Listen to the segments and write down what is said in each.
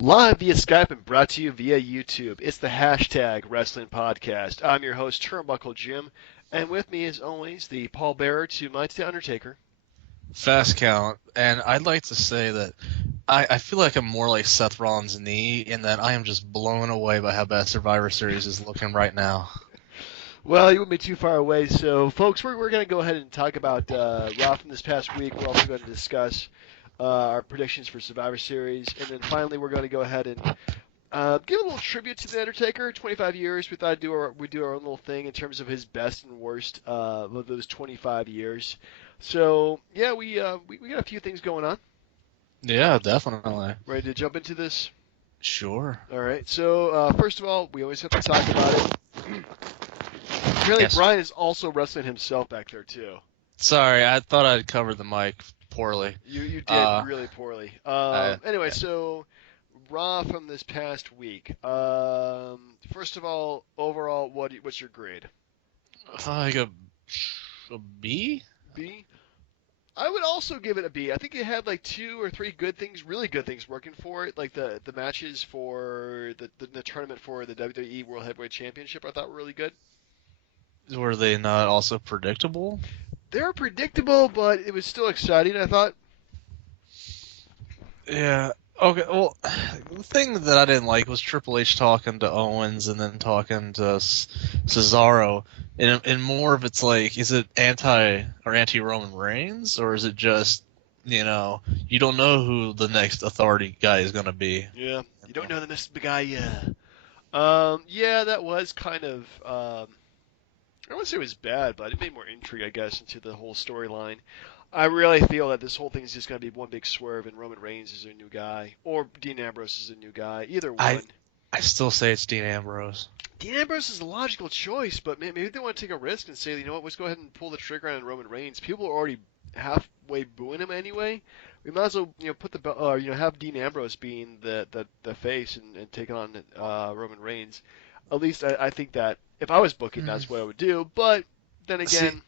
Live via Skype and brought to you via YouTube. It's the hashtag Wrestling Podcast. I'm your host, Turnbuckle Jim, and with me, as always, the pallbearer to my to Undertaker. Fast count, and I'd like to say that I feel like I'm more like Seth Rollins' knee in that I am just blown away by how bad Survivor Series is looking right now. Well, you wouldn't be too far away. So, folks, we're going to go ahead and talk about Raw from this past week. We're also going to discuss our predictions for Survivor Series, and then finally, we're going to go ahead and give a little tribute to the Undertaker. 25 years. We thought we'd do our own little thing in terms of his best and worst of those 25 years. So yeah, we got a few things going on. Yeah, definitely. Ready to jump into this? Sure. All right. So first of all, we always have to talk about it. Apparently, Yes. Brian is also wrestling himself back there too. Sorry, I thought I'd covered the mic poorly. You did Uh, really poorly. I, Anyway, so Raw from this past week. First of all, overall, what's your grade? like a B? B. I would also give it a B. I think it had like two or three good things, really good things working for it. Like the matches for the tournament for the WWE World Heavyweight Championship, I thought were really good. Were they not also predictable? They were predictable, but it was still exciting. I thought. Yeah. Okay. Well, the thing that I didn't like was Triple H talking to Owens and then talking to Cesaro, and more of it's like, is it anti Roman Reigns, or is it just, you don't know who the next authority guy is gonna be? Yeah, you don't know the guy yet. Yeah, that was kind of. I wouldn't say it was bad, but it made more intrigue, I guess, into the whole storyline. I really feel that this whole thing is just going to be one big swerve, and Roman Reigns is a new guy, or Dean Ambrose is a new guy. Either I one. I still say it's Dean Ambrose. Dean Ambrose is a logical choice, but maybe they want to take a risk and say, you know what, let's go ahead and pull the trigger on Roman Reigns. People are already halfway booing him anyway. We might as well, put have Dean Ambrose being the face and taking on Roman Reigns. At least I think that if I was booking, Mm. that's what I would do. But then See, again,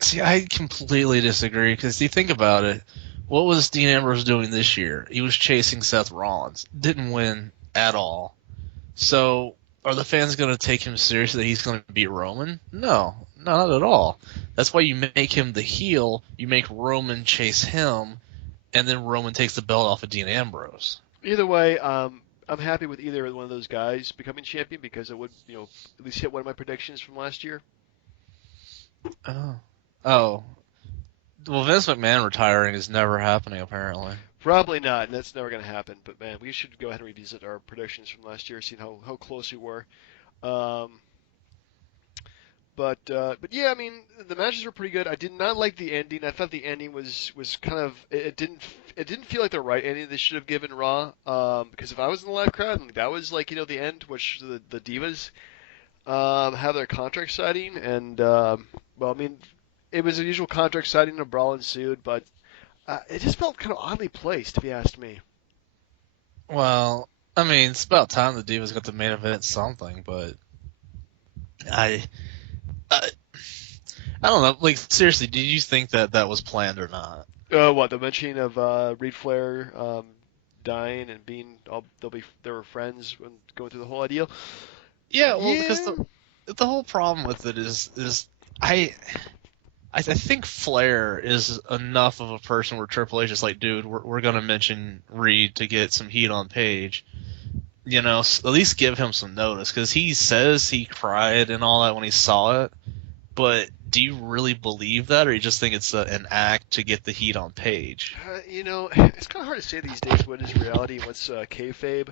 see, I completely disagree because you think about it. What was Dean Ambrose doing this year? He was chasing Seth Rollins. Didn't win at all. So, are the fans going to take him seriously that he's going to beat Roman? No, not at all. That's why you make him the heel, you make Roman chase him, and then Roman takes the belt off of Dean Ambrose. either way, I'm happy with either one of those guys becoming champion because it would, at least hit one of my predictions from last year. Oh. Oh. Well, Vince McMahon retiring is never happening, apparently. Probably not, and that's never going to happen. But man, we should go ahead and revisit our predictions from last year, seeing how close we were. Um, but yeah, I mean the matches were pretty good. I did not like the ending. I thought the ending was kind of it didn't feel like the right ending they should have given Raw. Because if I was in the live crowd and that was like the end, which the Divas have their contract signing, and well, I mean it was a usual contract signing, a brawl ensued, but it just felt kind of oddly placed, if you asked me. Well, I mean, it's about time the Divas got the main event something, but I, I, I don't know. Like, seriously, did you think that that was planned or not? What the mentioning of Reed Flair dying and being all they were friends when going through the whole idea. Yeah, well, because Yeah, the whole problem with it is I I think Flair is enough of a person where Triple H is like, dude, we're gonna mention Reed to get some heat on Page. At least give him some notice because he says he cried and all that when he saw it. But do you really believe that, or you just think it's an act to get the heat on Page? it's kind of hard to say these days what is reality and what's kayfabe.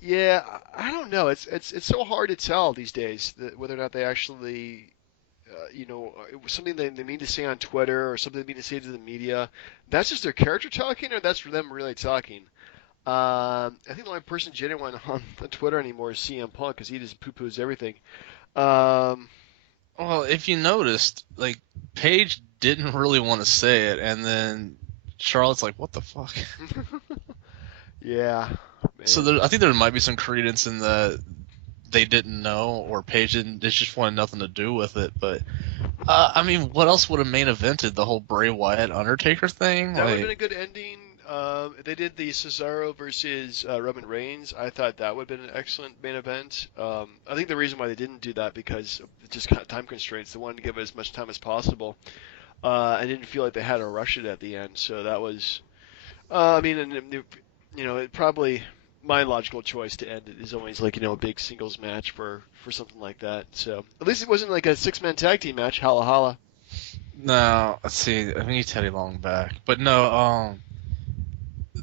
Yeah, I don't know. It's so hard to tell these days whether or not they actually, something they mean to say on Twitter or something they mean to say to the media. That's just their character talking, or that's for them really talking. I think the only person genuine on Twitter anymore is CM Punk because he just poo-poos everything. Um, Well, if you noticed, like Paige didn't really want to say it, and then Charlotte's like, "What the fuck?" yeah, So man. I think there might be some credence in the they didn't know, or Paige didn't. They just wanted nothing to do with it. But I mean, what else would have main evented the whole Bray Wyatt Undertaker thing? That would have been Like, a good ending. They did the Cesaro versus Roman Reigns. I thought that would have been an excellent main event. I think the reason why they didn't do that because of just kind of time constraints. They wanted to give it as much time as possible. I didn't feel like they had to rush it at the end, so that was. I mean, it probably my logical choice to end it is always like a big singles match for something like that. So at least it wasn't like a 6-man tag team match. Holla holla. No, let's see. I need Teddy Long back, but no.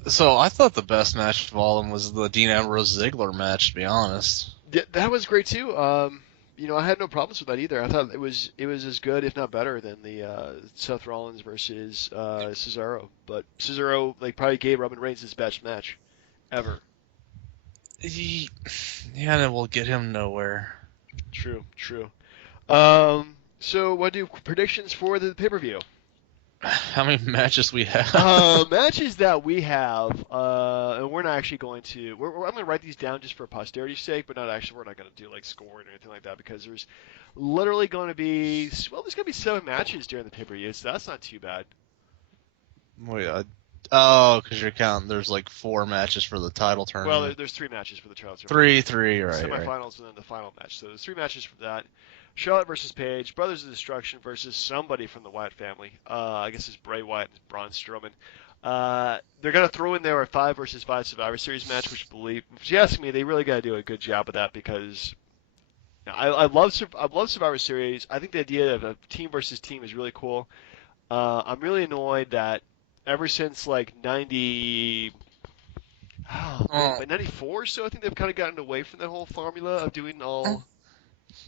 So I thought the best match of all of them was the Dean Ambrose Ziggler match. To be honest. Yeah, that was great too. I had no problems with that either. I thought it was as good, if not better, than the Seth Rollins versus Cesaro. But Cesaro probably gave Roman Reigns his best match ever. Yeah, and it will get him nowhere. True, true. So what do predictions for the pay-per-view? How many matches we have? Matches that we have, and we're not actually going to. I'm going to write these down just for posterity's sake, but not actually. We're not going to do scoring or anything like that because there's literally going to be there's going to be 7 matches during the pay-per-view, so that's not too bad. Wait, because you're counting. There's 4 matches for the title tournament. Well, there's 3 matches for the trials. Three, right. Semifinals and then the final match. So there's 3 matches for that. Charlotte versus Paige, Brothers of Destruction versus somebody from the Wyatt family. I guess it's Bray Wyatt and Braun Strowman. They're gonna throw in there a 5 versus 5 Survivor Series match, which if you ask me, they really gotta do a good job of that because I love Survivor Series. I think the idea of a team versus team is really cool. I'm really annoyed that ever since 90. By 94 or so, I think they've kind of gotten away from the whole formula of doing all.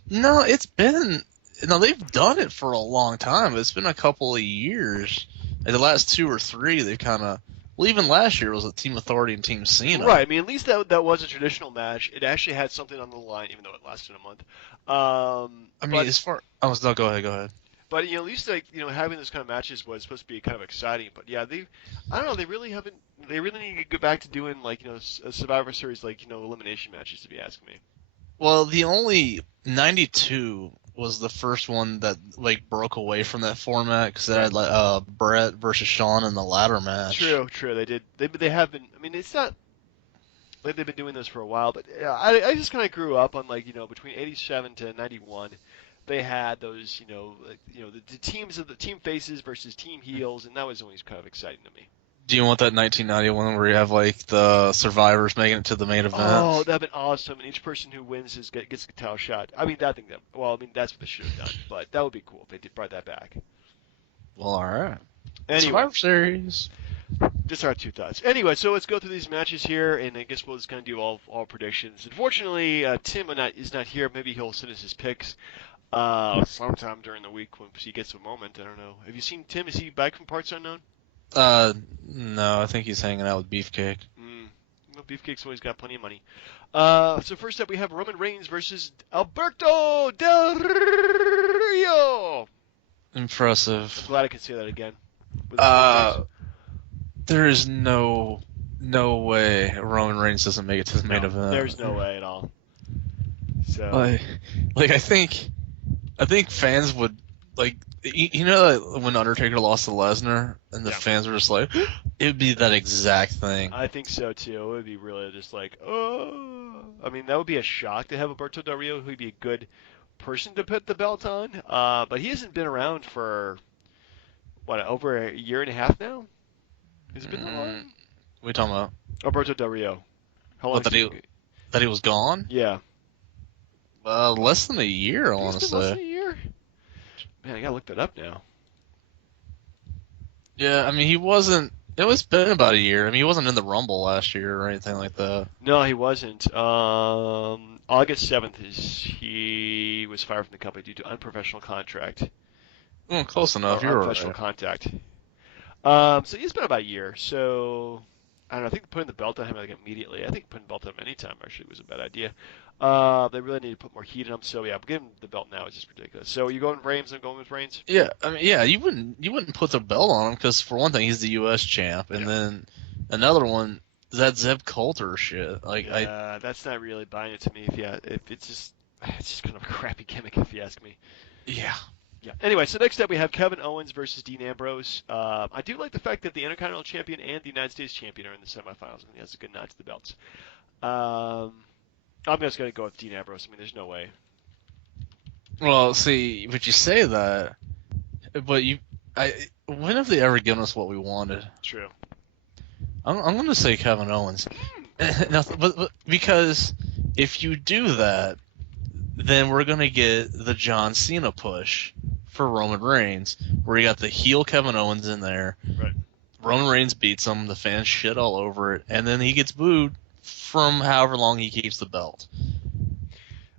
No, they've done it for a long time. It's been a couple of years. The last 2 or 3, they've kind of. Well, even last year was a Team Authority and Team Cena. Right. I mean, at least that was a traditional match. It actually had something on the line, even though it lasted a month. As far. Oh, no, go ahead. But at least having those kind of matches was supposed to be kind of exciting. But yeah, I don't know, they really haven't. They really need to go back to doing a Survivor Series elimination matches, if you ask me. Well, the only 92 was the first one that broke away from that format because it had Brett versus Shawn in the ladder match. True. They did. They have been. I mean, it's not like they've been doing this for a while, but yeah, I just kind of grew up on between 87 to 91. They had those the teams of the team faces versus team heels, and that was always kind of exciting to me. Do you want that 1991 where you have the survivors making it to the main event? Oh, that'd been awesome! And each person who wins gets a title shot. I mean, that's what they should have done. But that would be cool if they brought that back. Well, all right. Anyway, Survivor Series. Just our 2 thoughts. Anyway, so let's go through these matches here, and I guess we'll just kind of do all predictions. Unfortunately, Tim is not here. Maybe he'll send us his picks sometime during the week when he gets a moment. I don't know. Have you seen Tim? Is he back from Parts Unknown? No, I think he's hanging out with Beefcake. Well, Beefcake's always got plenty of money. So first up, we have Roman Reigns versus Alberto Del Rio. Impressive. I'm glad I could say that again. There is no way Roman Reigns doesn't make it to the main event. There's no way at all. So, I think fans would when Undertaker lost to Lesnar and the fans were just it would be that exact thing. I think so too. It would be really just oh. I mean, that would be a shock to have Alberto Del Rio, who'd be a good person to put the belt on. But he hasn't been around for over a year and a half now. Has it been that long? What are you talking about? Alberto Del Rio. How long? That he was gone? Yeah. Less than a year, I want to say. Less than a year? Man, I gotta look that up now. Yeah, I mean, he wasn't. It's been about a year. I mean, he wasn't in the Rumble last year or anything like that. No, he wasn't. August 7th, he was fired from the company due to unprofessional contract. Close enough. You're unprofessional right. contact. So it's been about a year. So I don't know. I think putting the belt on him immediately. I think putting the belt on him anytime actually was a bad idea. They really need to put more heat on him. So yeah, giving him the belt now is just ridiculous. So you going with Reigns? I'm going with Reigns. Yeah, I mean, yeah, you wouldn't put the belt on him because for one thing he's the U.S. champ, and then another one that Zeb Coulter shit. That's not really buying it to me. If it's just kind of a crappy gimmick if you ask me. Yeah. Yeah. Anyway, so next up we have Kevin Owens versus Dean Ambrose. I do like the fact that the Intercontinental Champion and the United States Champion are in the semifinals. I think that's a good nod to the belts. Um, I'm just going to go with Dean Ambrose. I mean, there's no way. Well, see, but you say that, but when have they ever given us what we wanted? True. I'm going to say Kevin Owens. Now, but because if you do that, then we're going to get the John Cena push for Roman Reigns, where you got the heel Kevin Owens in there. Right. Roman Reigns beats him, the fans shit all over it, and then he gets booed from however long he keeps the belt.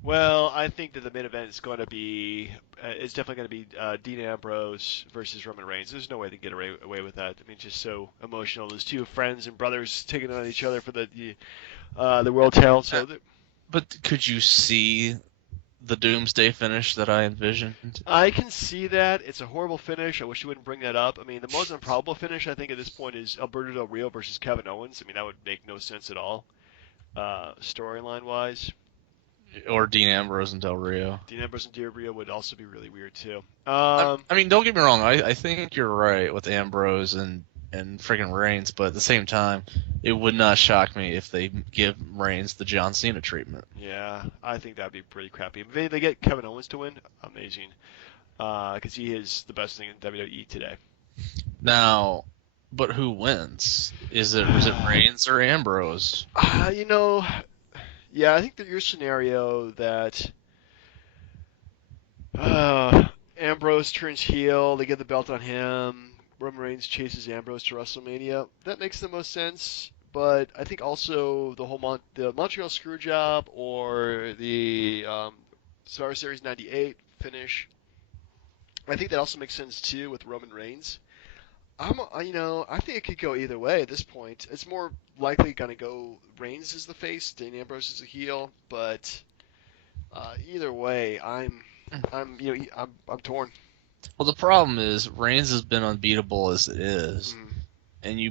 Well, I think that the main event is going to be, it's definitely going to be Dean Ambrose versus Roman Reigns. There's no way they can get away with that. I mean, it's just so emotional. There's two friends and brothers taking on each other for the world title. So But could you see the doomsday finish that I envisioned? I can see that. It's a horrible finish. I wish you wouldn't bring that up. I mean, the most improbable finish I think at this point is Alberto Del Rio versus Kevin Owens. I mean, that would make no sense at all, storyline wise. Or Dean Ambrose and Del Rio. Dean Ambrose and Del Rio would also be really weird too. I mean, don't get me wrong. I think you're right with Ambrose and freaking Reigns, but at the same time, it would not shock me if they give Reigns the John Cena treatment. Yeah, I think that'd be pretty crappy. If they get Kevin Owens to win, amazing, because he is the best thing in WWE today. Now, but who wins? Is it Reigns or Ambrose? You know, yeah, I think that your scenario that Ambrose turns heel, they get the belt on him, Roman Reigns chases Ambrose to WrestleMania. That makes the most sense. But I think also the whole the Montreal Screwjob or the Survivor Series '98 finish. I think that also makes sense too with Roman Reigns. I think it could go either way at this point. It's more likely going to go Reigns as the face, Dean Ambrose as the heel, but either way, I'm torn. Well, the problem is Reigns has been unbeatable as it is, and you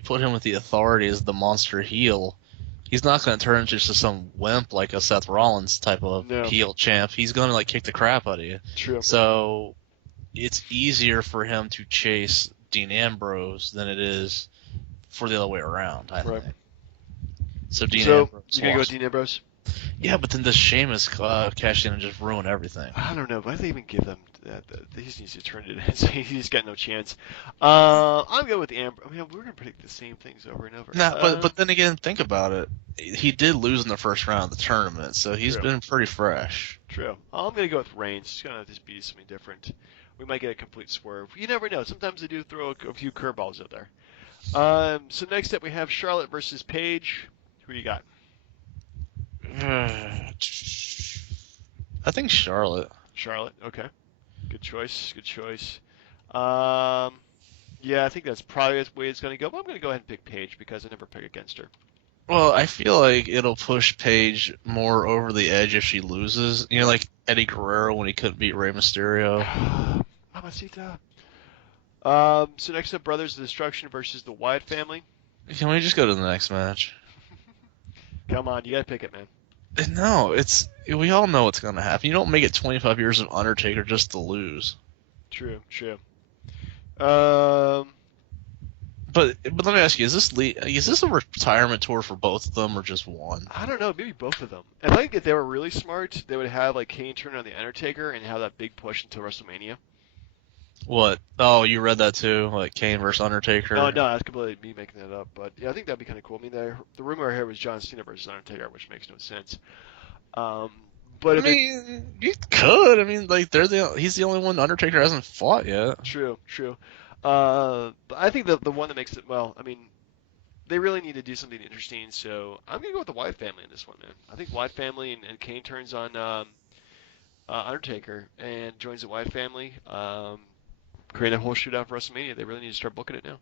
put him with the authority as the monster heel. He's not going to turn into just some wimp like a Seth Rollins type of heel champ. He's going to kick the crap out of you. True. So it's easier for him to chase Dean Ambrose than it is for the other way around, I think. So Ambrose. You gonna go with Dean Ambrose? Yeah, but then does Sheamus cash in and just ruin everything? I don't know. Why do they even give them that? He just needs to turn it in. He's got no chance. I'm going with Ambrose. I mean, we're gonna predict the same things over and over. No, but then again, think about it. He did lose in the first round of the tournament, so he's been pretty fresh. True. I'm gonna go with Reigns. It's gonna just be something different. We might get a complete swerve. You never know. Sometimes they do throw a few curveballs out there. So next up we have Charlotte versus Paige. Who you got? I think Charlotte. Charlotte. Okay. Good choice. Yeah, I think that's probably the way it's going to go. But I'm going to go ahead and pick Paige because I never pick against her. Well, I feel like it'll push Paige more over the edge if she loses. You know, like Eddie Guerrero when he couldn't beat Rey Mysterio. Mamacita. So next up, Brothers of Destruction versus the Wyatt family. Can we just go to the next match? Come on, you got to pick it, man. No, we all know what's gonna happen. You don't make it 25 years of Undertaker just to lose. True. But let me ask you: is this a retirement tour for both of them or just one? I don't know. Maybe both of them. And I think if they were really smart, they would have Kane turn on the Undertaker and have that big push until WrestleMania. What? Oh, you read that too? Like Kane versus Undertaker? No, that's completely me making that up. But yeah, I think that'd be kind of cool. I mean, the rumor here was John Cena versus Undertaker, which makes no sense. But you could. I mean, he's the only one Undertaker hasn't fought yet. True. But I think the one that makes it, well, I mean, they really need to do something interesting. So I'm gonna go with the Wyatt family in this one, man. I think Wyatt family and Kane turns on Undertaker and joins the Wyatt family. Create a whole shootout for WrestleMania. They really need to start booking it now.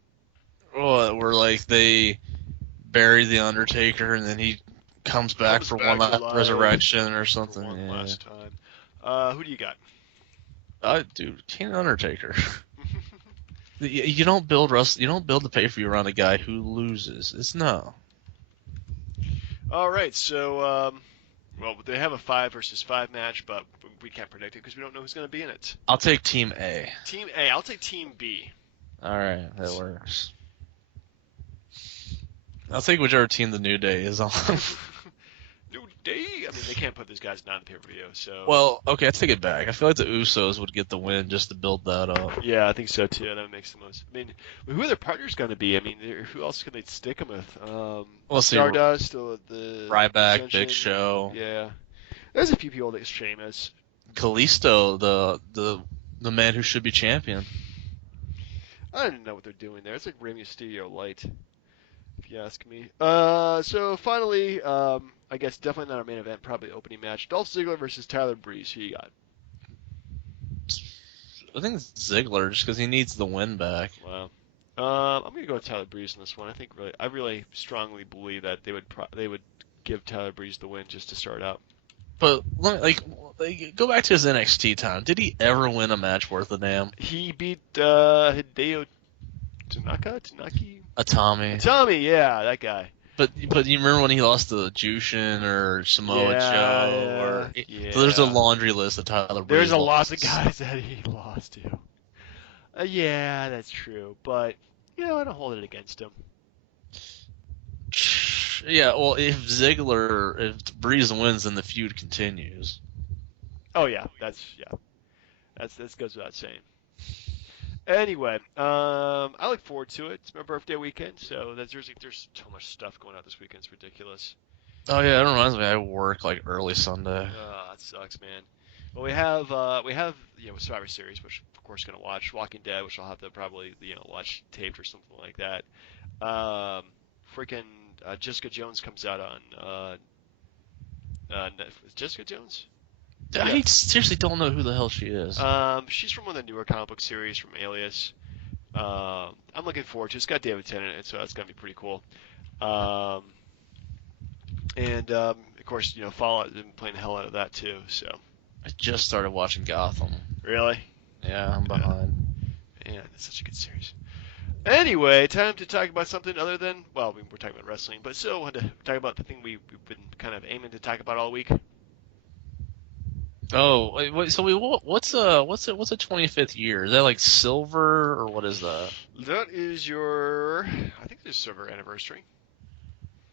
Well, where they bury the Undertaker and then he comes back for one last resurrection or something. One last time. Who do you got? Dude, Kane and Undertaker. You don't build the pay-per-view around a guy who loses. It's no. All right, so Well, they have a 5 versus 5 match, but we can't predict it because we don't know who's going to be in it. I'll take Team A. Team A. I'll take Team B. All right, that works. I'll take whichever team the New Day is on. New Day. I mean, they can't put these guys not in the pay-per-view. So. Well, okay, I take it back. I feel like the Usos would get the win just to build that up. Yeah, I think so too. That makes the most. I mean, who are their partners going to be? I mean, who else can they stick them with? We'll see. Stardust, the Ryback, Ascension. Big Show. Yeah, there's a few people that Sheamus. Kalisto, the man who should be champion. I don't know what they're doing there. It's like Rey Mysterio light, if you ask me. So finally, I guess definitely not our main event, probably opening match. Dolph Ziggler versus Tyler Breeze. Who you got? I think it's Ziggler just because he needs the win back. Wow. I'm gonna go with Tyler Breeze in this one. I really strongly believe that they would give Tyler Breeze the win just to start out. But go back to his NXT time. Did he ever win a match worth a damn? He beat Hideo Tanaki? Tommy, yeah, that guy. But you remember when he lost to Jushin or Samoa Joe? Yeah. So there's a laundry list of Tyler Breeze. There's a lot of guys that he lost to. Yeah, that's true. But, I don't hold it against him. Yeah, well, if Breeze wins, then the feud continues. Oh, yeah, that goes without saying. Anyway, I look forward to it. It's my birthday weekend, so there's so much stuff going on this weekend. It's ridiculous. Oh yeah, that reminds me. I work like early Sunday. That sucks, man. Well, we have Survivor Series, which of course gonna watch. Walking Dead, which I'll have to probably watch taped or something like that. Freaking Jessica Jones comes out on Netflix. Jessica Jones. I seriously don't know who the hell she is. She's from one of the newer comic book series from Alias. I'm looking forward to it. It's got David Tennant in it, so that's gonna be pretty cool. And of course, Fallout has been playing the hell out of that too. So. I just started watching Gotham. Really? Yeah, I'm behind. Yeah, it's such a good series. Anyway, time to talk about something other than, well, we're talking about wrestling, but still want to talk about the thing we've been kind of aiming to talk about all week. Oh, wait, so what's a 25th year? Is that like silver or what is that? That is I think it's silver anniversary.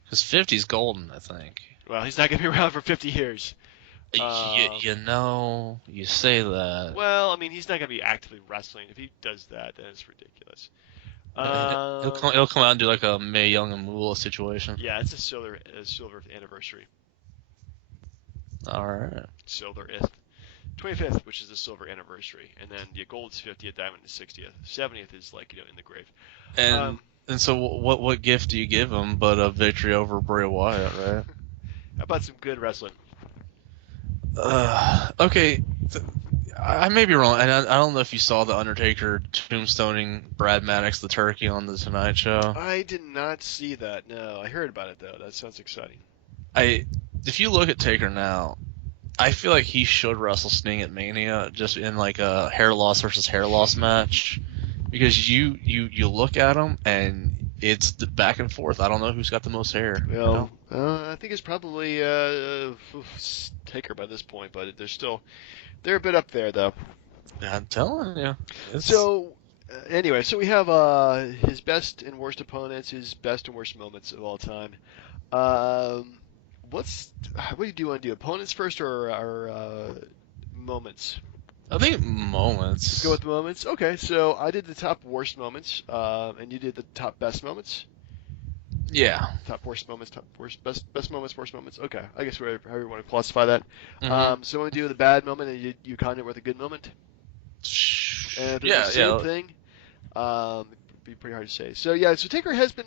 Because 50's golden, I think. Well, he's not going to be around for 50 years. You say that. Well, I mean, he's not going to be actively wrestling. If he does that, then it's ridiculous. He'll come out and do like a Mae Young and Moolah situation. Yeah, it's a silver anniversary. All right. Silver-ith. 25th, which is the silver anniversary, and then the gold's 50th, diamond is 60th. 70th is like in the grave. And so what gift do you give him but a victory over Bray Wyatt, right? How about some good wrestling? Okay. I may be wrong, and I don't know if you saw the Undertaker tombstoning Brad Maddox the turkey on the Tonight Show. I did not see that. No, I heard about it though. That sounds exciting. If you look at Taker now, I feel like he should wrestle Sting at Mania just in like a hair loss versus hair loss match, because you look at him and it's the back and forth. I don't know who's got the most hair. Well, I think it's probably Taker by this point, but they're a bit up there though. I'm telling you. So anyway, so we have his best and worst opponents, his best and worst moments of all time. What do you want to do? Opponents first or moments? I think moments. Let's go with moments. Okay, so I did the top worst moments, and you did the top best moments. Yeah. Top worst moments, top worst best moments, worst moments. Okay, I guess however you want to classify that. Mm-hmm. So I'm gonna do the bad moment, and you kind of with a good moment. And if it's the same thing, it'd be pretty hard to say. So yeah, so Taker has been,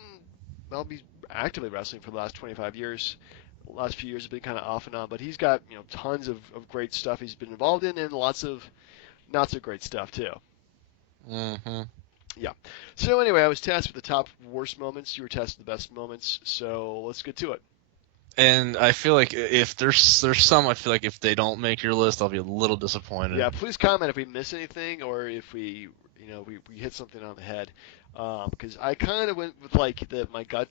he's actively wrestling for the last 25 years. The last few years have been kind of off and on, but he's got tons of great stuff he's been involved in, and lots of not so great stuff too. Mm-hmm. Yeah. So anyway, I was tasked with the top worst moments. You were tasked with the best moments. So let's get to it. And I feel like if there's some, I feel like if they don't make your list, I'll be a little disappointed. Yeah. Please comment if we miss anything or if we hit something on the head. Because I kind of went with like my gut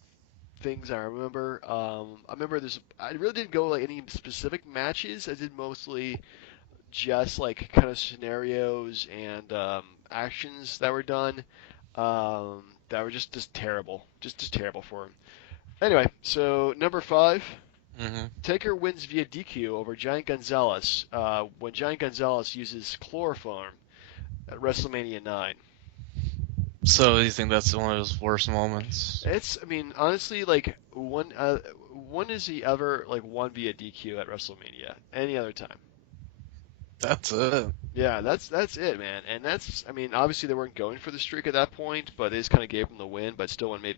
things I remember. I remember I really didn't go like any specific matches. I did mostly just like kind of scenarios and actions that were done that were just terrible, just terrible for him. Anyway, so number five, Hmm. Taker wins via DQ over Giant Gonzalez when Giant Gonzalez uses chloroform at WrestleMania 9. So you think that's one of his worst moments? I mean, honestly, like when has he ever like won via DQ at WrestleMania? Any other time? That's it. Yeah, that's it, man. And I mean, obviously they weren't going for the streak at that point, but they just kind of gave him the win. But still, when made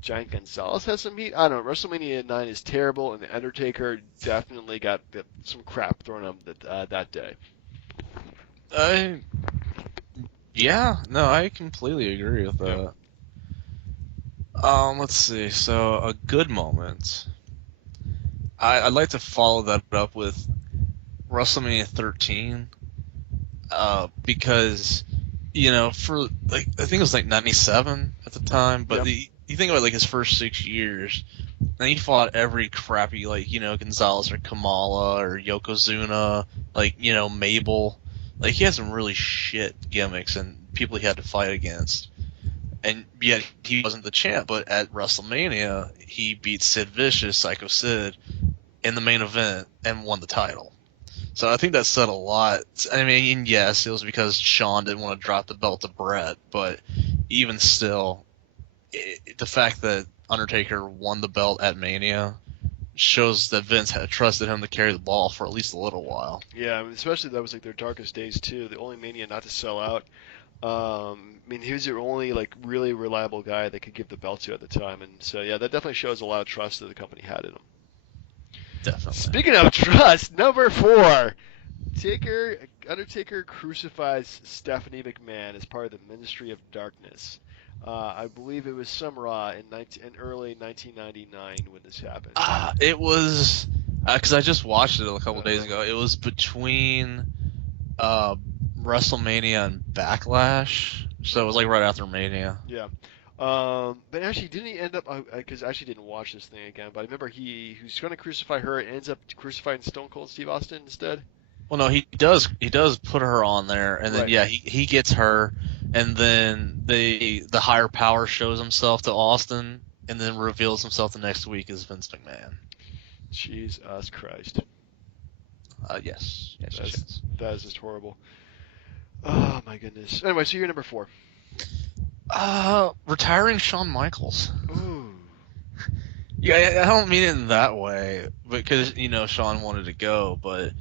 Giant Gonzalez has some heat, I don't know. WrestleMania 9 is terrible, and the Undertaker definitely got some crap thrown on him that day. I Yeah, no, I completely agree with Yeah. that. Let's see. So a good moment. I'd like to follow that up with WrestleMania 13, because for like I think it was like 97 at the time, but Yep. you think about like his first 6 years, and he fought every crappy like Gonzalez or Kamala or Yokozuna, like Mabel, like he had some really shit gimmicks and people he had to fight against. And yet he wasn't the champ, but at WrestleMania he beat Sid Vicious, Psycho Sid, in the main event and won the title. So I think that said a lot. I mean, yes, it was because Shawn didn't want to drop the belt to Brett, but even still, the fact that Undertaker won the belt at Mania shows that Vince had trusted him to carry the ball for at least a little while. Yeah, I mean, especially that was like their darkest days too. The only Mania not to sell out. I mean, he was the only like really reliable guy they could give the belt to at the time, and so yeah, that definitely shows a lot of trust that the company had in him. Definitely. Speaking of trust, number four, Undertaker crucifies Stephanie McMahon as part of the Ministry of Darkness. I believe it was some Raw in early 1999 when this happened. It was because I just watched it a couple days Uh-huh. ago. It was between uh, WrestleMania and Backlash, so it was like right after Mania. Yeah. But actually, didn't he end up? Because I actually didn't watch this thing again. But I remember he was going to crucify her and ends up crucifying Stone Cold Steve Austin instead. Well, no, he does put her on there, and then Right. yeah, he gets her, and then the higher power shows himself to Austin, and then reveals himself the next week as Vince McMahon. Jesus Christ. Yes, yes, yes, That's yes. that is just horrible. Oh my goodness. Anyway, so you're number four. Retiring Shawn Michaels. Ooh. Yeah, I don't mean it in that way, because Shawn wanted to go, but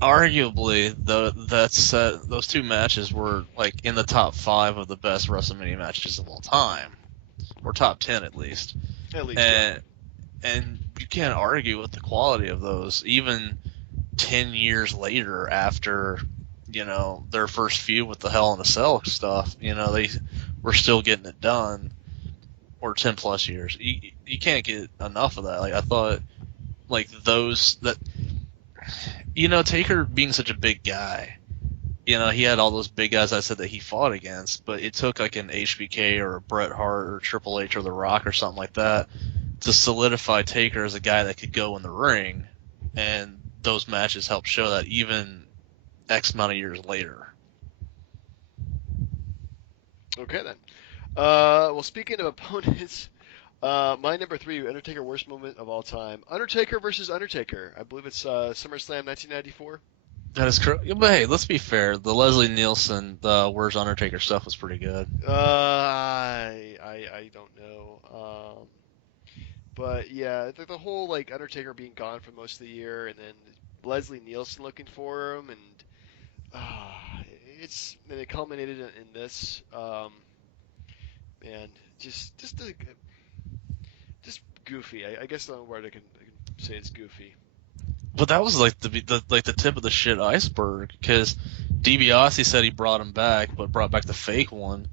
arguably those two matches were like in the top 5 of the best WrestleMania matches of all time, or top 10 at least. At least, yeah. And you can't argue with the quality of those, even 10 years later after their first feud with the Hell in a Cell stuff. They were still getting it done, or 10 plus years. You can't get enough of that. Like I thought, like those that Taker being such a big guy. He had all those big guys I said that he fought against, but it took like an HBK or a Bret Hart or Triple H or The Rock or something like that to solidify Taker as a guy that could go in the ring, and those matches helped show that even X amount of years later. Okay then. Well, speaking of opponents, my number three, Undertaker worst moment of all time, Undertaker versus Undertaker. I believe it's SummerSlam 1994. That is correct. But hey, let's be fair. The Leslie Nielsen, the Where's Undertaker stuff was pretty good. I don't know. But yeah, the whole like Undertaker being gone for most of the year, and then Leslie Nielsen looking for him, and uh, and it culminated in this. And just goofy. I guess the only word I can say is goofy. But that was like the tip of the shit iceberg, because DiBiase said he brought him back, but brought back the fake one.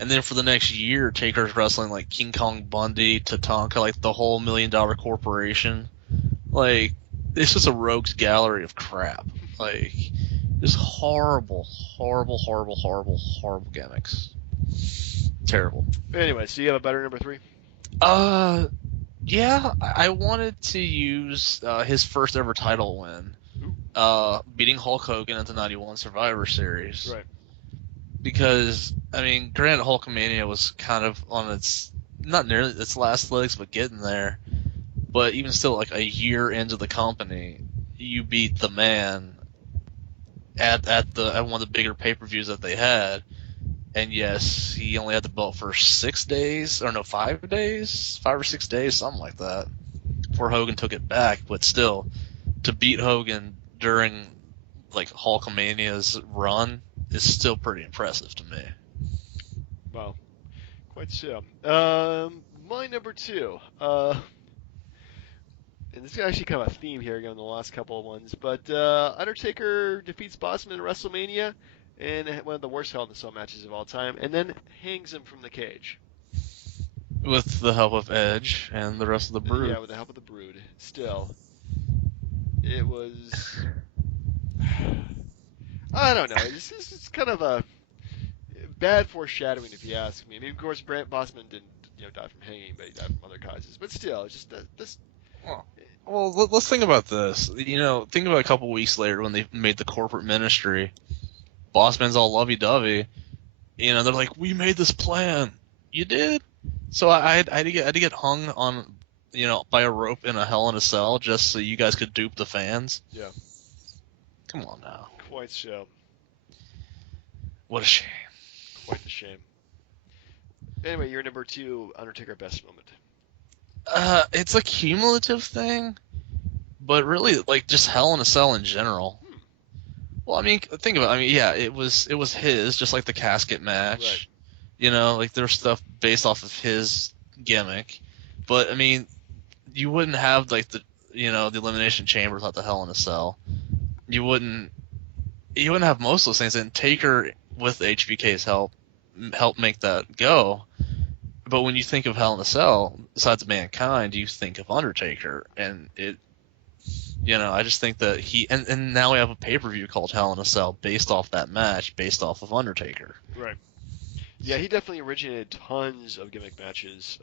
And then for the next year, Taker's wrestling like King Kong Bundy, Tatanka, like the whole $1 million corporation. Like, it's just a rogues gallery of crap. Like, just horrible, horrible, horrible, horrible, horrible gimmicks. Terrible. Anyway, so you have a better number three? Uh, yeah, I wanted to use his first ever title win, Ooh, beating Hulk Hogan at the '91 Survivor Series. right. Because I mean, granted, Hulkamania was kind of on its not nearly its last legs, but getting there. But even still, like a year into the company, you beat the man at one of the bigger pay-per-views that they had. And yes, he only had the belt for 6 days, or no, 5 days, 5 or 6 days, something like that, before Hogan took it back. But still, to beat Hogan during like Hulkamania's run is still pretty impressive to me. Wow, quite so. My number two. And this is actually kind of a theme here, going the last couple of ones. But Undertaker defeats Bossman in WrestleMania in one of the worst Hell in a Cell matches of all time, and then hangs him from the cage. With the help of Edge and the rest of the Brood. Yeah, with the help of the Brood. Still, it was. I don't know. It's kind of a bad foreshadowing, if you ask me. I mean, of course, Brant Bossman didn't, die from hanging, but he died from other causes. But still, it's just this. Let's think about this. Think about a couple weeks later when they made the corporate ministry. Bossman's all lovey-dovey. They're like, "We made this plan." You did? So I had to get hung on, by a rope in a Hell in a Cell just so you guys could dupe the fans. Yeah, Come on now. quite so. What a shame. Quite the shame. Anyway, your number two, Undertaker best moment. It's a cumulative thing, but really, like just Hell in a Cell in general. Hmm. Well, I mean, think about it. I mean, yeah, it was his, just like the casket Right. match. Like there's stuff based off of his gimmick, but I mean, you wouldn't have like the Elimination Chamber without the Hell in a Cell. You wouldn't have most of those things, and Taker with HBK's help make that go. But when you think of Hell in a Cell, besides Mankind, you think of Undertaker, and I just think that and now we have a pay-per-view called Hell in a Cell based off that match, based off of Undertaker. Right. Yeah, he definitely originated tons of gimmick matches.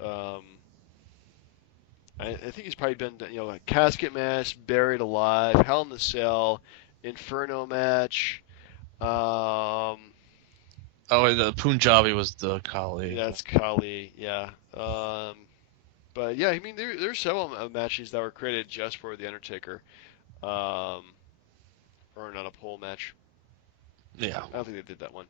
I think he's probably been, a casket match, buried alive, Hell in the Cell, Inferno match. Um, Oh, the Punjabi was the Kali. that's Kali. Yeah. But yeah, I mean, there's several matches that were created just for the Undertaker. Um, or not a pole match. Yeah. I don't think they did that one.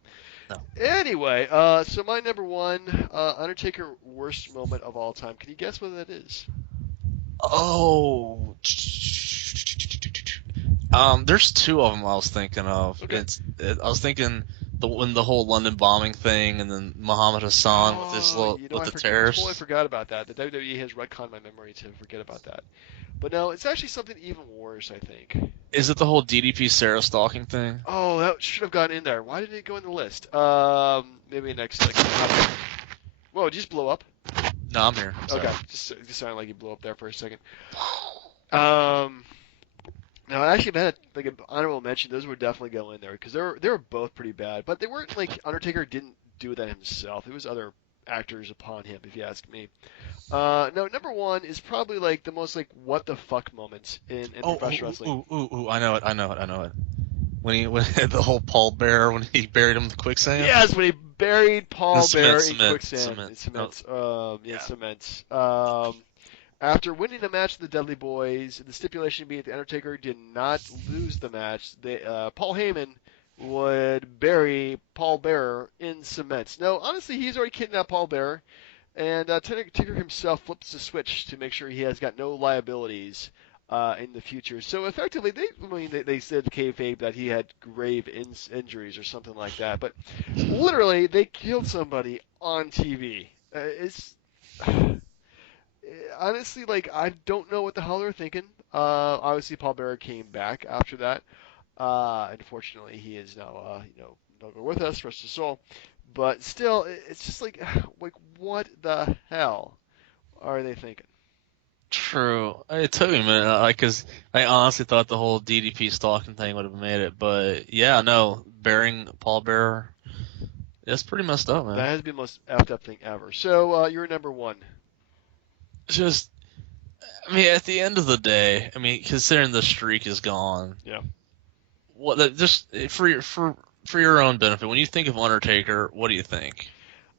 No. Anyway, so my number one, Undertaker worst moment of all time. Can you guess what that is? Oh. There's two of them I was thinking of. Okay. I was thinking when the whole London bombing thing, and then Muhammad Hassan with his Oh, with the I totally terrorists. forgot about that. The WWE has retconned my memory to forget about that. But no, it's actually something even worse, I think. Is it the whole DDP Sarah stalking thing? Oh, that should have gone in there. Why didn't it go in the list? Maybe next. Whoa, did you just blow up? No, I'm here. Sorry. Okay, just sounded like you blew up there for a second. Um, no, I actually had like an honorable mention. Those would definitely go in there because they were both pretty bad, but they weren't like Undertaker didn't do that himself. It was other actors upon him, if you ask me. No, number one is probably like the most like what the fuck moments in professional wrestling. Ooh, I know it. When the whole Paul Bearer, when he buried him in the quicksand. Yes, when he buried Paul Bear in Cement, quicksand. cement. Cement. Yeah. Cement. After winning the match with the Dudley Boys, the stipulation being that the Undertaker did not lose the match, Paul Heyman would bury Paul Bearer in cement. No, honestly, he's already kidnapped Paul Bearer, and Taker himself flips the switch to make sure he has got no liabilities in the future. So effectively, they said kayfabe that he had grave injuries or something like that, but literally they killed somebody on TV. It's honestly like I don't know what the hell they're thinking. Obviously, Paul Bearer came back after that. Unfortunately, he is now no longer with us. Rest his soul. But still, it's just like what the hell are they thinking? True. It took me a minute, because I honestly thought the whole DDP stalking thing would have made it, but yeah, no, burying Paul Bearer, that's pretty messed up, That man. has been the most effed up thing ever. So you're number one. just, I mean, at the end of the day, I mean, considering the streak is gone, Yeah. just for your own benefit, when you think of Undertaker, what do you think?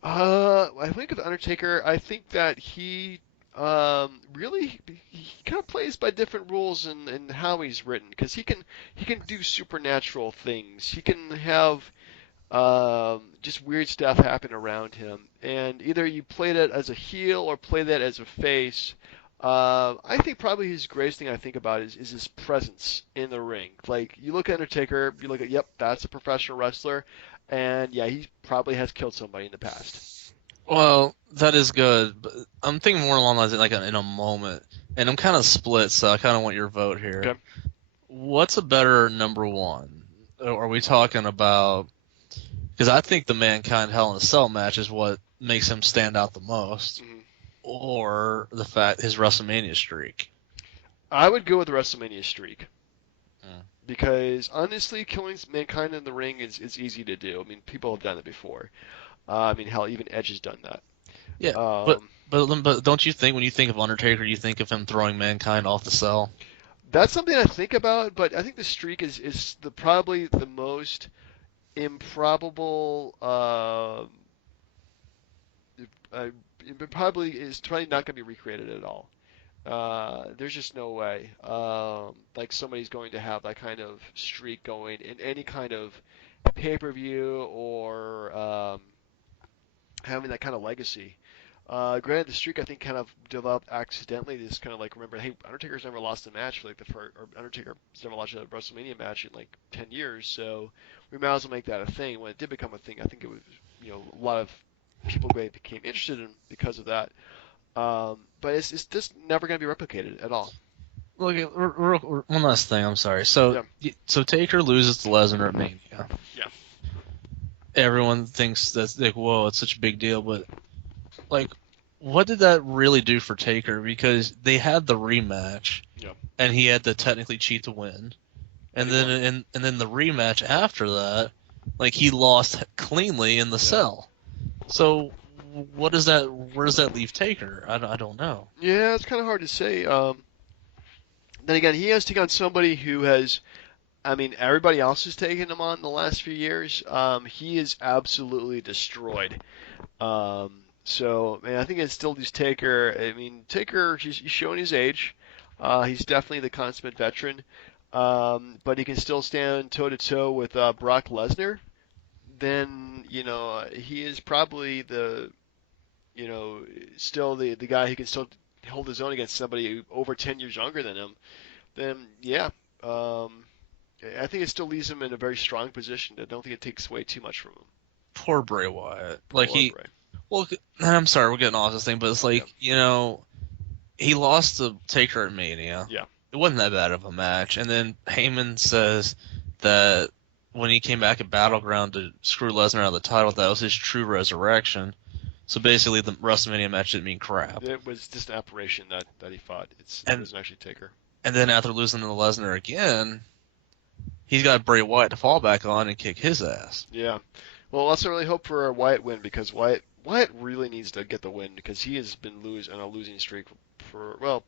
I think of Undertaker. I think that he really he kind of plays by different rules in how he's written because he can do supernatural things. He can have just weird stuff happen around him, and either you play that as a heel or play that as a face. I think probably his greatest thing I think about is his presence in the ring. Like you look at Undertaker, you look at yep, that's a professional wrestler, and yeah, he probably has killed somebody in the past. Well, that is good, but I'm thinking more along the lines of like in a moment, and I'm kind of split, so I kind of want your vote here. Okay. What's a better number one? Are we talking about? Because I think the Mankind Hell in a Cell match is what makes him stand out the most, Mhm. or the fact his WrestleMania streak. I would go with the WrestleMania streak Mm. because honestly, killing mankind in the ring is easy to do. I mean, people have done it before. I mean, hell, even Edge has done that. Yeah, but Um, but don't you think when you think of Undertaker, you think of him throwing Mankind off the cell? that's something I think about, but I think the streak is the probably the most improbable. Uh, it probably is probably not going to be recreated at all. There's just no way. Like somebody's going to have that kind of streak going in any kind of pay-per-view or having that kind of legacy. Granted, the streak I think kind of developed accidentally. Just kind of like remember, hey, Undertaker's never lost a match for like the first, or Undertaker's never lost a WrestleMania match in like 10 years, so we might as well make that a thing. When it did become a thing, I think it was a lot of people became interested in because of that. But it's just never going to be replicated at all. Look, one last thing. I'm sorry. So Yeah, so Taker loses to Lesnar at Mania. yeah. Everyone thinks that's like, whoa, it's such a big deal, but like, what did that really do for Taker? Because they had the rematch, Yeah, and he had to technically cheat to win, and and he then won. and then the rematch after that, like he lost cleanly in the Yeah. cell. So what does that? Where does that leave Taker? I don't know. Yeah, it's kind of hard to say. Then again, he has to take on somebody who has. I mean, everybody else has taken him on the last few years. He is absolutely destroyed. So, man, I think it's still just Taker. I mean, Taker, he's showing his age. He's definitely the consummate veteran. But he can still stand toe to toe with Brock Lesnar. Then, he is probably you know, still the guy who can still hold his own against somebody over 10 years younger than him, then yeah, um, I think it still leaves him in a very strong position. I don't think it takes away too much from him. Poor Bray Wyatt. Like Poor he, Bray. well, I'm sorry, we're getting off this thing, but it's Yeah, like he lost to Taker at Mania. yeah, It wasn't that bad of a match, and then Heyman says that when he came back at Battleground to screw Lesnar out of the title, that was his true resurrection. So basically, the WrestleMania match didn't mean crap. it was just an apparition that he fought. It And wasn't actually Taker. and then after losing to Lesnar again, he's got Bray Wyatt to fall back on and kick his ass. Yeah. Well, let's not really hope for a Wyatt win because Wyatt really needs to get the win because he has been on a losing streak for well,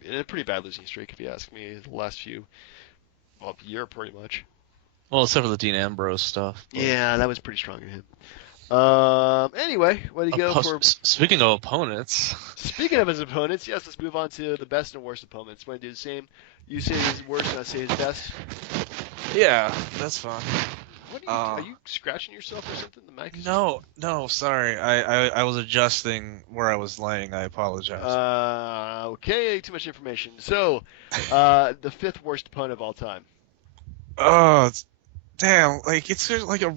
in a pretty bad losing streak if you ask me. The last year pretty much. Well, except for the Dean Ambrose stuff. But Yeah, that was pretty strong in him. Anyway, what do you go for? speaking of opponents, Speaking of his opponents, yes, let's move on to the best and worst opponents. Want to do the same? You say his worst, and I say his best. yeah, that's fine. What are you? Are you scratching yourself or something? The mic is No, sorry. I was adjusting where I was laying. I apologize. Okay, too much information. So, the fifth worst opponent of all time. Oh, damn! Like it's just like a.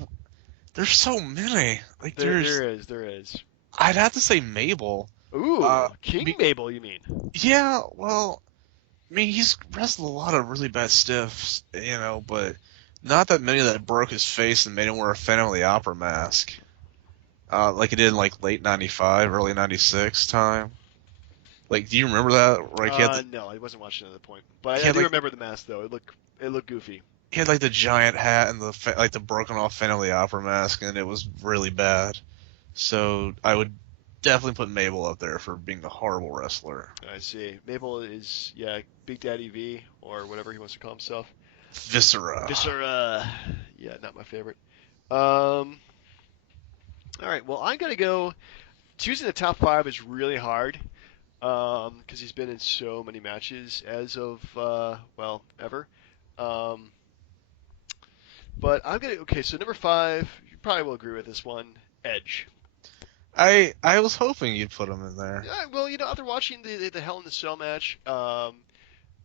There's so many. Like there's. There is. I'd have to say Mabel. Ooh, King Be, Mabel, you mean? yeah. Well, I mean he's wrestled a lot of really bad stiffs, but not that many that broke his face and made him wear a Phantom of the Opera mask. Like it did in like late '95, early '96 time. Like, do you remember that? Like No, I wasn't watching at the point, but he I had do like remember the mask though. It looked goofy. he had like the giant hat and the broken off Phantom of the Opera mask, and it was really bad. So I would definitely put Mabel up there for being a horrible wrestler. I see. Mabel is, yeah, Big Daddy V, or whatever he wants to call himself. Viscera. Viscera. Yeah, not my favorite. Um, all right, well, I'm going to go. Choosing the top five is really hard because he's been in so many matches as of, well, ever. Um, but I'm going to, okay, so number five, you probably will agree with this one, Edge. I was hoping you'd put him in there. Yeah, well, after watching the Hell in the Cell match,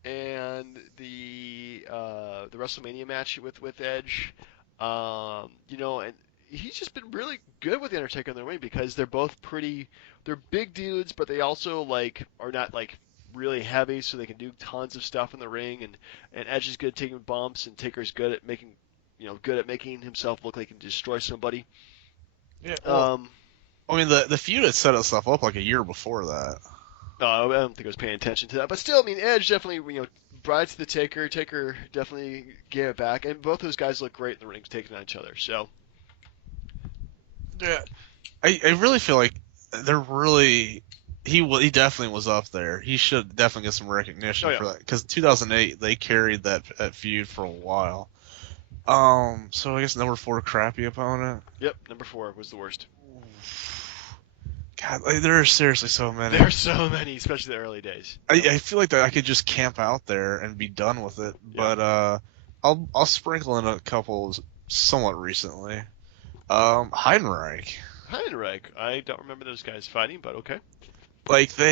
and the WrestleMania match with Edge, and he's just been really good with the Undertaker in the ring because they're big dudes, but they also like are not like really heavy, so they can do tons of stuff in the ring, and Edge is good at taking bumps, and Taker's good at making himself look like he can destroy somebody. Yeah. Well, Um, I mean, the feud had set itself up like a year before that. No, I don't think I was paying attention to that. But still, I mean, Edge definitely, brought it to the Taker. Taker definitely gave it back, and both those guys look great in the rings, taking on each other. So, Yeah. I really feel like they're really he definitely was up there. He should definitely get some oh recognition yeah, for that because 2008 they carried that feud for a while. So I guess number four, crappy opponent. yep. Number four was the worst. God, like, there are seriously so many. There's so many, especially the early days. I feel like that I could just camp out there and be done with it, Yeah. but I'll sprinkle in a couple somewhat recently. Heidenreich. Heinrich. I don't remember those guys fighting, but okay. Like you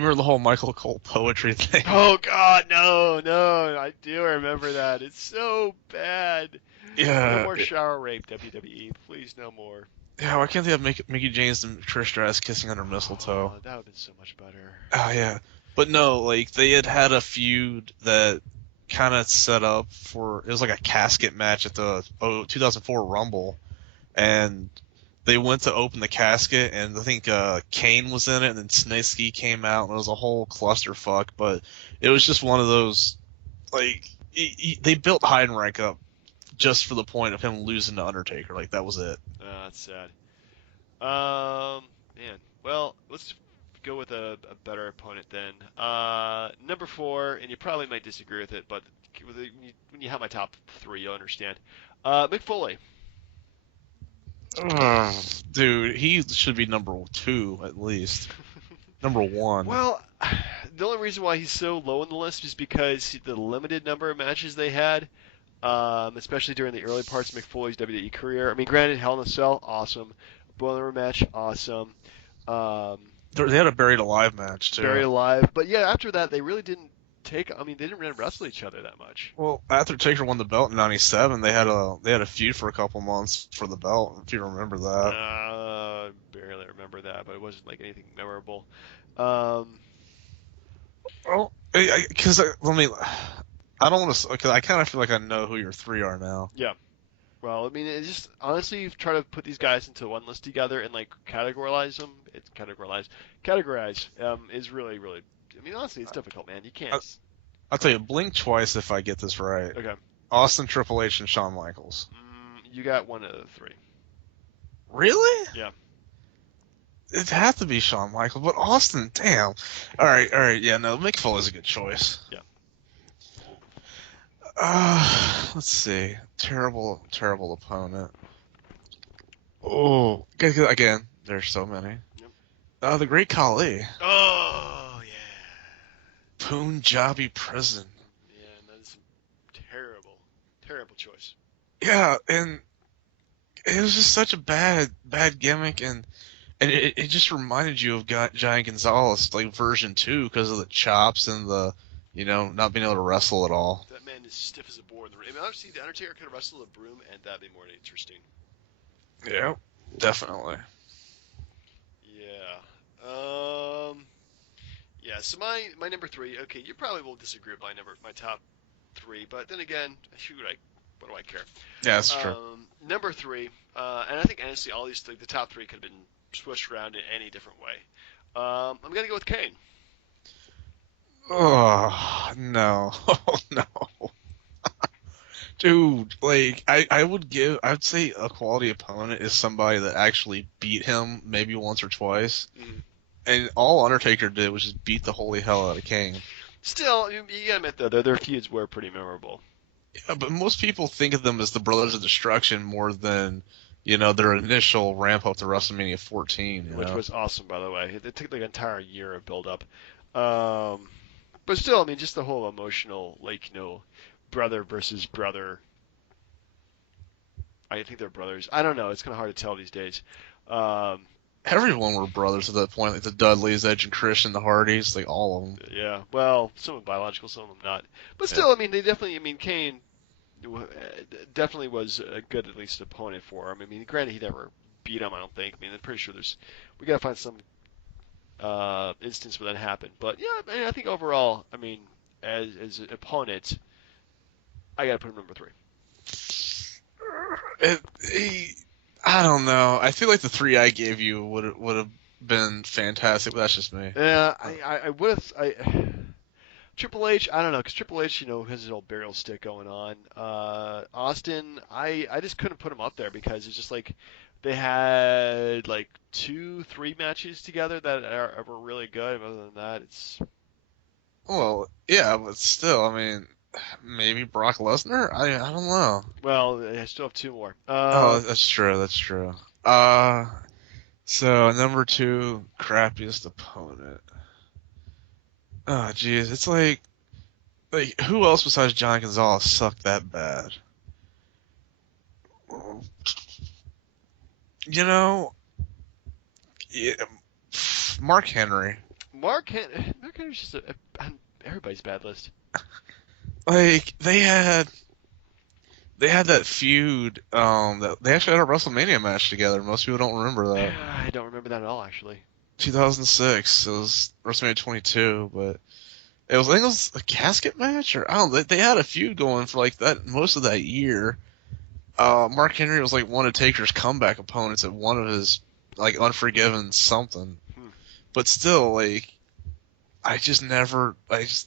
remember the whole Michael Cole poetry thing? Oh God, no, I do remember that. It's so bad. No Yeah, more shower rape, WWE. Please, no more. yeah. Why can't they have Mickey James and Trish Stratus kissing under mistletoe? Oh, that would have been so much better. Oh yeah, but no, like they had a feud that kind of set up for it was like a casket match at the 2004 Rumble, and they went to open the casket, and I think Kane was in it, and then Snitsky came out, and it was a whole clusterfuck. But it was just one of those, like, they built Heidenreich up just for the point of him losing to Undertaker. Like, that was it. That's sad. Man. Well, let's go with a better opponent then. Number four, and you probably might disagree with it, but when you have my top three, you'll understand. Mick Foley. Ugh, dude, he should be number two at least. Number one. Well, the only reason why he's so low on the list is because the limited number of matches they had, especially during the early parts of McFoley's WWE career. I mean, granted, Hell in a Cell, awesome. Boiler Room match, awesome. Um, They had a buried alive match too. Buried Alive. But yeah, after that, they really didn't they didn't really wrestle each other that much. Well, after Taker won the belt in '97, they had a feud for a couple months for the belt. If you remember that. I barely remember that, but it wasn't like anything memorable. Um, Well, because let me. I don't want to. Because I kind of feel like I know who your three are now. yeah. Well, I mean, it's just honestly try to put these guys into one list together and like categorize them. It's categorize is really really. I mean, honestly, it's difficult, man. You can't. I'll tell you, blink twice if I get this right. Okay. Austin, Triple H, and Shawn Michaels. You got one of the three. Really? Yeah. It'd have to be Shawn Michaels, but Austin, damn. All right, yeah, no, Mick Foley's a good choice. Yeah. Let's see. Terrible opponent. Oh, again, there's so many. Yep. The Great Khali. Oh yeah. Punjabi Prison. Yeah, that's a terrible choice. Yeah, and it was just such a bad gimmick, and it just reminded you of Giant Gonzalez, like version 2, because of the chops and the, not being able to wrestle at all. That man is stiff as a board in the ring. I mean, obviously, the Undertaker could have wrestled a broom, and that'd be more interesting. Yeah, definitely. Yeah. Yeah. So my number three. Okay, you probably will disagree with my top three, but then again, what do I care? Yeah, that's true. Number three, and I think honestly, all these the top three could have been switched around in any different way. I'm gonna go with Kane. Oh no, no. Dude, like I'd say a quality opponent is somebody that actually beat him maybe once or twice, Mhm. and all Undertaker did was just beat the holy hell out of Kane. Still, you gotta admit though, their feuds were pretty memorable, Yeah, but most people think of them as the Brothers of Destruction more than, their initial ramp up to WrestleMania 14. which was awesome, by the way. It took like an entire year of build up. Um, but still, I mean, just the whole emotional, like, brother versus brother. I think they're brothers. I don't know. It's kind of hard to tell these days. Um, Everyone were brothers at that point, like the Dudleys, Edge and Christian, the Hardys, like all of them. yeah. Well, some of them biological, some of them not. But Yeah. still, I mean, they definitely. I mean, Kane definitely was a good at least opponent for him. I mean, granted, he never beat him. I don't think. I mean, I'm pretty sure we gotta find some instance where that happened. But yeah, I mean, I think overall, I mean, as an opponent, I gotta put him number three. It, he, I don't know. I feel like the three I gave you would have been fantastic, but that's just me. Yeah, Uh, I would have. Triple H, I don't know, because Triple H, has his old burial stick going on. Austin, I just couldn't put him up there because it's just like they had like 2, 3 matches together that were really good. Other than that, it's well, yeah, but still, I mean, maybe Brock Lesnar. I don't know. well, I still have 2 more. Oh, that's true. That's true. Uh, so number two, crappiest opponent. Oh, geez, it's like who else besides John Gonzalez sucked that bad? You know, yeah, Mark Henry. Mark Henry's just on everybody's bad list. Like they had that feud. That they actually had a WrestleMania match together. Most people don't remember that. I don't remember that at all, actually. 2006. It was WrestleMania 22, but I think it was a casket match, or I don't. They had a feud going for like that most of that year. Mark Henry was like one of Taker's comeback opponents at one of his like Unforgiven something. Hmm. But still, like I just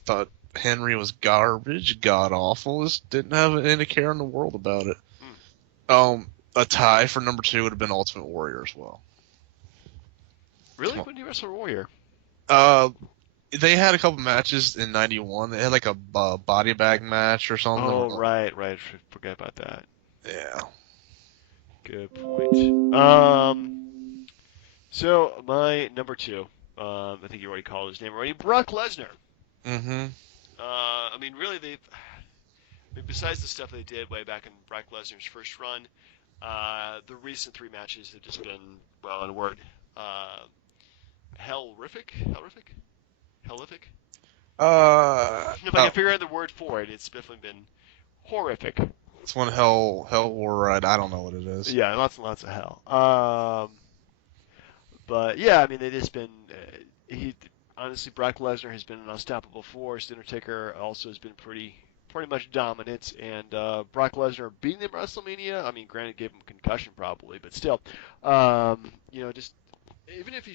thought Henry was garbage, god awful. Just didn't have any care in the world about it. Hmm. A tie for number two would have been Ultimate Warrior as well. Really? When did you wrestle Warrior? Uh, they had a couple matches in '91. They had like a body bag match or something. Oh, right, right. Forget about that. Yeah. Good point. So my number two, I think you already called his name already, Brock Lesnar. Mm-hmm. I mean, really, besides the stuff they did way back in Brock Lesnar's first run, the recent 3 matches have just been, well, in a word, uh, hellrific. Uh, If I can oh, figure out the word for it, it's definitely been horrific. it's one Hell War Ride. I don't know what it is. Yeah, lots and lots of hell. But yeah, I mean, it has been he honestly Brock Lesnar has been an unstoppable force. The Undertaker also has been pretty much dominant, and Brock Lesnar beating him at WrestleMania. I mean, granted, gave him a concussion probably, but still, just even if he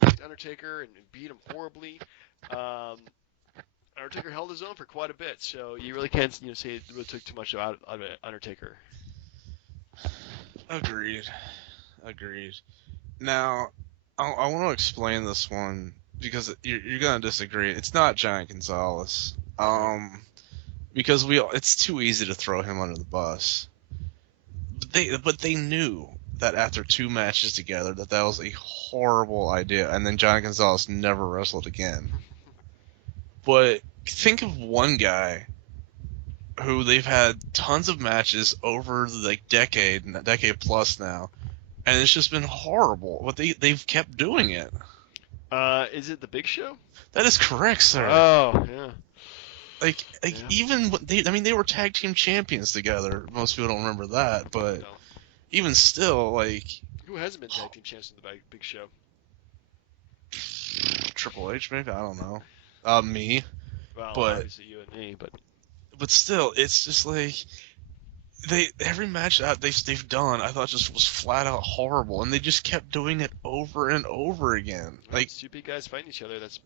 beat Undertaker and beat him horribly, um, Undertaker held his own for quite a bit. So you really can't say it really took too much out of Undertaker. Agreed. Agreed. Now, I want to explain this one because you're gonna disagree. It's not Giant Gonzalez. Okay. Because it's too easy to throw him under the bus. But they knew that after 2 matches together that was a horrible idea, and then Giant Gonzalez never wrestled again. But think of one guy who they've had tons of matches over the decade plus now, and it's just been horrible. But they've kept doing it. Is it the Big Show? That is correct, sir. Oh, yeah. Like Yeah. even they were tag team champions together. Most people don't remember that, but No. even still, like Who hasn't been tag team champs in the Big Show? Triple H, maybe, I don't know. Me, Well, but obviously you and me, but still, it's just like every match that they've done, I thought just was flat out horrible, and they just kept doing it over and over again. Well, it's two big guys fighting each other. That's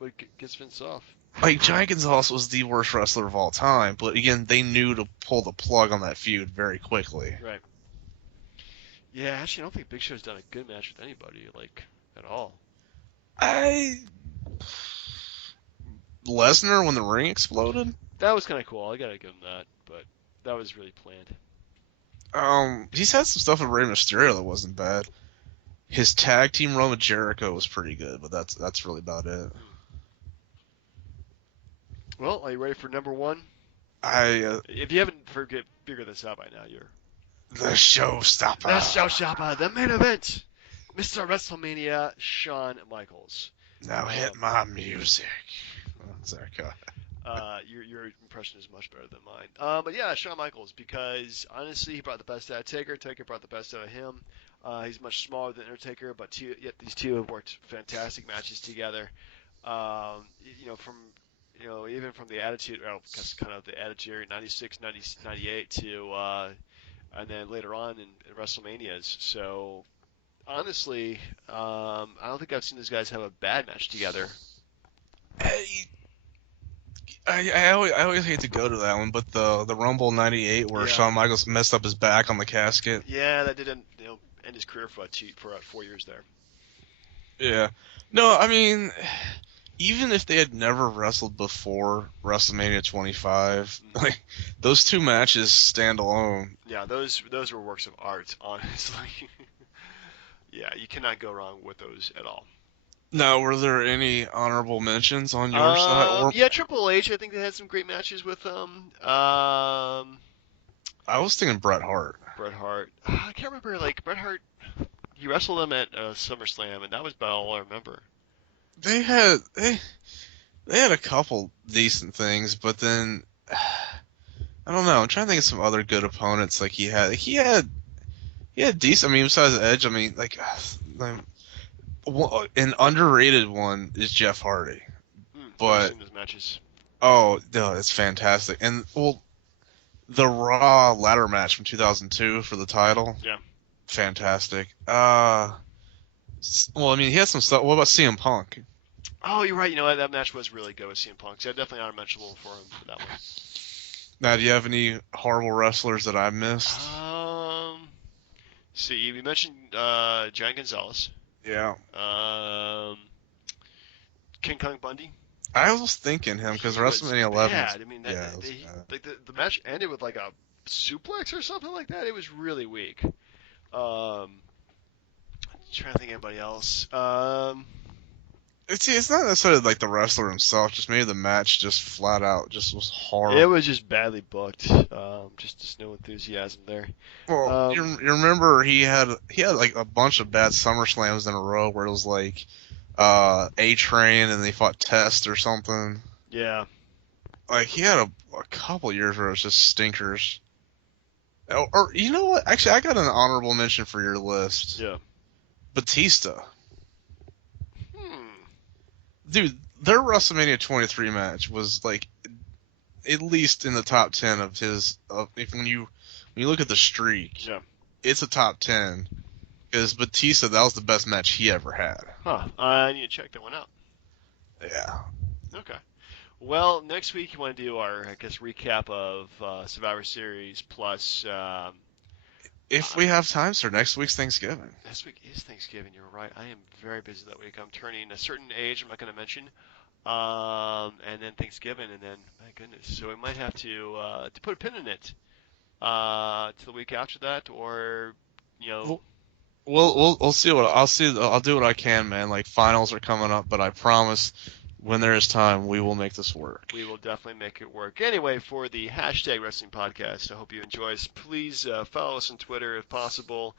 what gets Vince off. Like Giant Gonzalez was the worst wrestler of all time, but again, they knew to pull the plug on that feud very quickly. Right. Yeah, actually, I don't think Big Show's done a good match with anybody, like, at all. Lesnar when the ring exploded. That was kind of cool. I gotta give him that, but that was really planned. He's had some stuff with Rey Mysterio that wasn't bad. His tag team run with Jericho was pretty good, but that's really about it. Well, are you ready for number one? If you haven't figured this out by now, you're the showstopper. The showstopper, the main event, Mr. WrestleMania, Shawn Michaels. Now hit my music. Sorry, your impression is much better than mine. But yeah, Shawn Michaels, because honestly, he brought the best out of Taker. Taker brought the best out of him. He's much smaller than Undertaker, but yet these two have worked fantastic matches together. Even from the Attitude, kind of the Attitude Era, 96, 98 to, and then later on in WrestleManias. So honestly, I don't think I've seen these guys have a bad match together. I always hate to go to that one, but the Rumble '98 where Shawn Michaels messed up his back on the casket. Yeah, that did end his career for 4 years there. Yeah. No, I mean, even if they had never wrestled before WrestleMania 25, like those two matches stand alone. Yeah, those were works of art, honestly. Yeah, you cannot go wrong with those at all. Now, were there any honorable mentions on your side? Yeah, Triple H. I think they had some great matches with them. I was thinking Bret Hart. Bret Hart. I can't remember. Like Bret Hart, he wrestled them at SummerSlam, and that was about all I remember. They had a couple decent things, but then I don't know. I'm trying to think of some other good opponents. Like he had decent. I mean, besides Edge, I mean, an underrated one is Jeff Hardy, but his matches. Oh, no, it's fantastic. And the Raw ladder match from 2002 for the title, fantastic. I mean, he has some stuff. What about CM Punk? Oh, you're right. You know what? That match was really good with CM Punk. So definitely unmentionable for him for that one. Now, do you have any horrible wrestlers that I missed? See, you mentioned Giant Gonzalez. Yeah. King Kong Bundy. I was thinking him because WrestleMania 11. Bad. I mean, the match ended with like a suplex or something like that. It was really weak. I'm trying to think of anybody else. It's not necessarily like the wrestler himself, just maybe the match just flat out just was horrible. It was just badly booked. Just no enthusiasm there. Well, you remember he had like a bunch of bad SummerSlams in a row where it was like A-Train and they fought Test or something. Yeah. Like he had a couple years where it was just stinkers. Or you know what? Actually, I got an honorable mention for your list. Yeah. Batista. Dude, their WrestleMania 23 match was like at least in the top 10 of his. When you look at the streak, it's a top 10 because Batista, that was the best match he ever had. Huh? I need to check that one out. Yeah. Okay. Well, next week you want to do our recap of Survivor Series plus. If we have time, sir, next week's Thanksgiving. Next week is Thanksgiving. You're right. I am very busy that week. I'm turning a certain age. I'm not going to mention, and then Thanksgiving, and then my goodness. So we might have to put a pin in it to the week after that, or We'll see I'll do what I can, man. Like finals are coming up, but I promise. When there is time, we will make this work. We will definitely make it work. Anyway, for the hashtag Wrestling Podcast, I hope you enjoy us. Please follow us on Twitter if possible.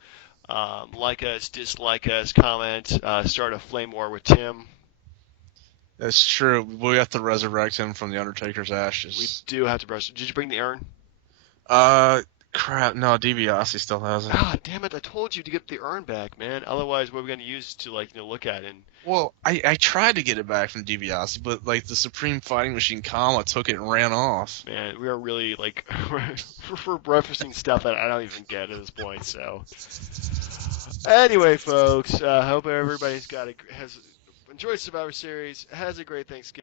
Like us, dislike us, comment, start a flame war with Tim. That's true. We have to resurrect him from the Undertaker's ashes. We do have to resurrect. Did you bring the urn? crap! No, DiBiase still has it. Ah, damn it! I told you to get the urn back, man. Otherwise, what are we gonna use to look at it? Well, I tried to get it back from DiBiase, but like the Supreme Fighting Machine Kama took it and ran off. Man, we are really like we're referencing stuff that I don't even get at this point. So anyway, folks, I hope everybody's has enjoyed Survivor Series, has a great Thanksgiving.